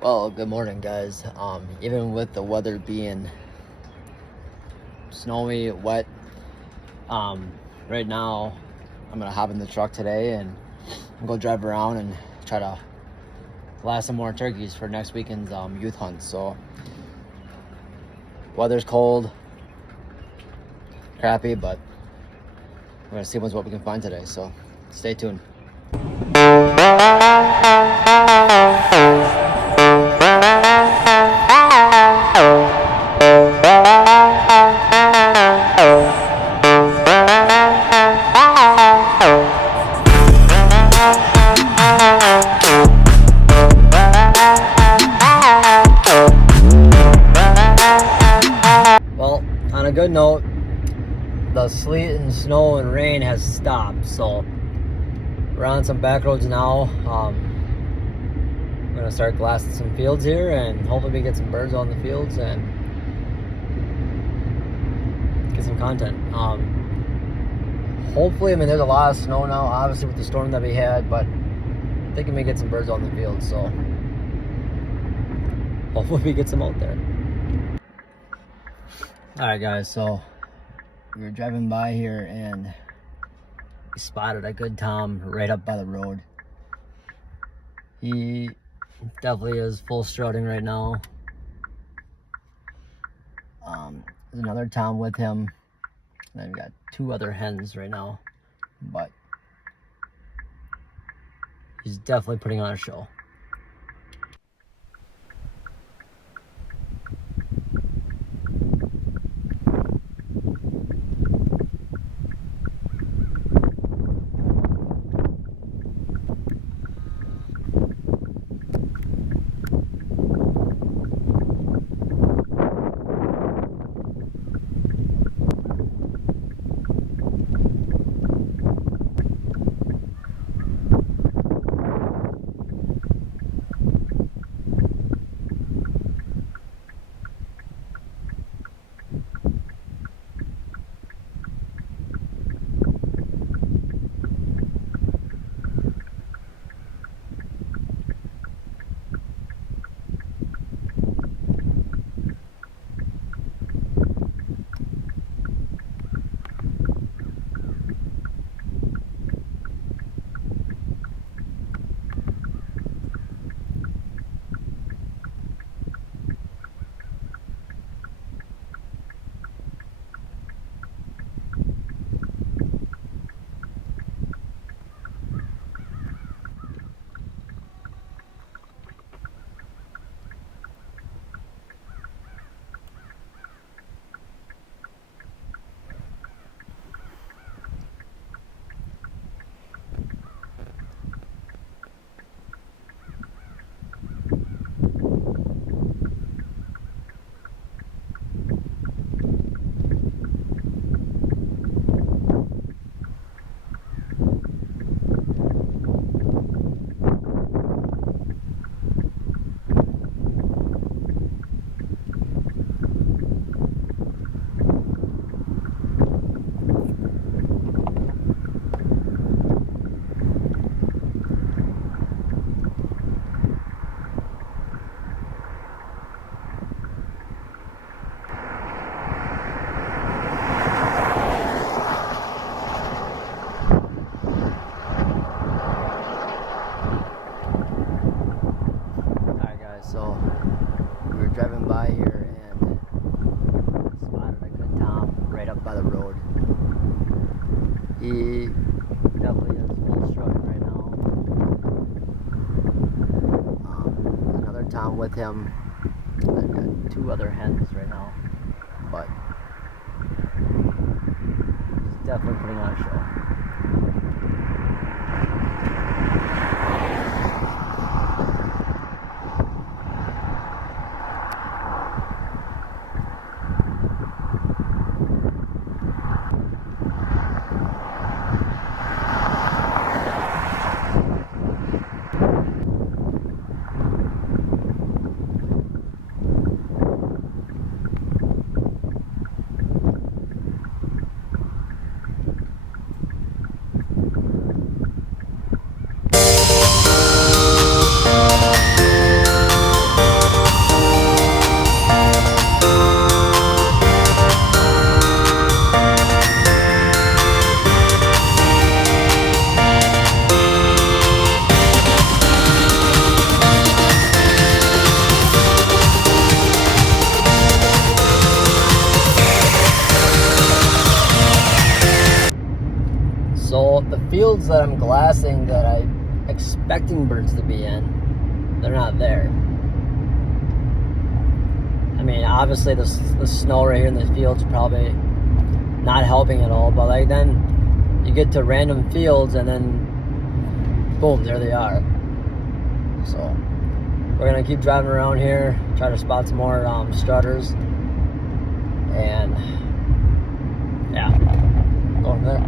Well, good morning, guys. Even with the weather being snowy, wet, right now I'm gonna hop in the truck today and go drive around and try to last some more turkeys for next weekend's youth hunt. So, weather's cold, crappy, but we're gonna see what we can find today. So, stay tuned. Well, on a good note, the sleet and snow and rain has stopped, so we're on some back roads now. I'm gonna start glassing some fields here and hopefully we get some birds on the fields and get some content. Hopefully, there's a lot of snow now, obviously with the storm that we had, but I think we may get some birds on the field, so hopefully we get some out there. Alright guys, so we were driving by here and we spotted a good tom right up by the road. He definitely is full strutting right now. There's another tom with him, and then we got two other hens right now, but he's definitely putting on a show. So we were driving by here and spotted a good tom right up by the road. He definitely is full strutting right now. There's another tom with him. I've got two other hens right now, but he's definitely putting on a show. fields that I'm glassing that I'm expecting birds to be in, they're not there. I mean, obviously the snow right here in the fields is probably not helping at all, but like then you get to random fields and then boom, there they are. So we're gonna keep driving around here, try to spot some more strutters, and yeah, go from there.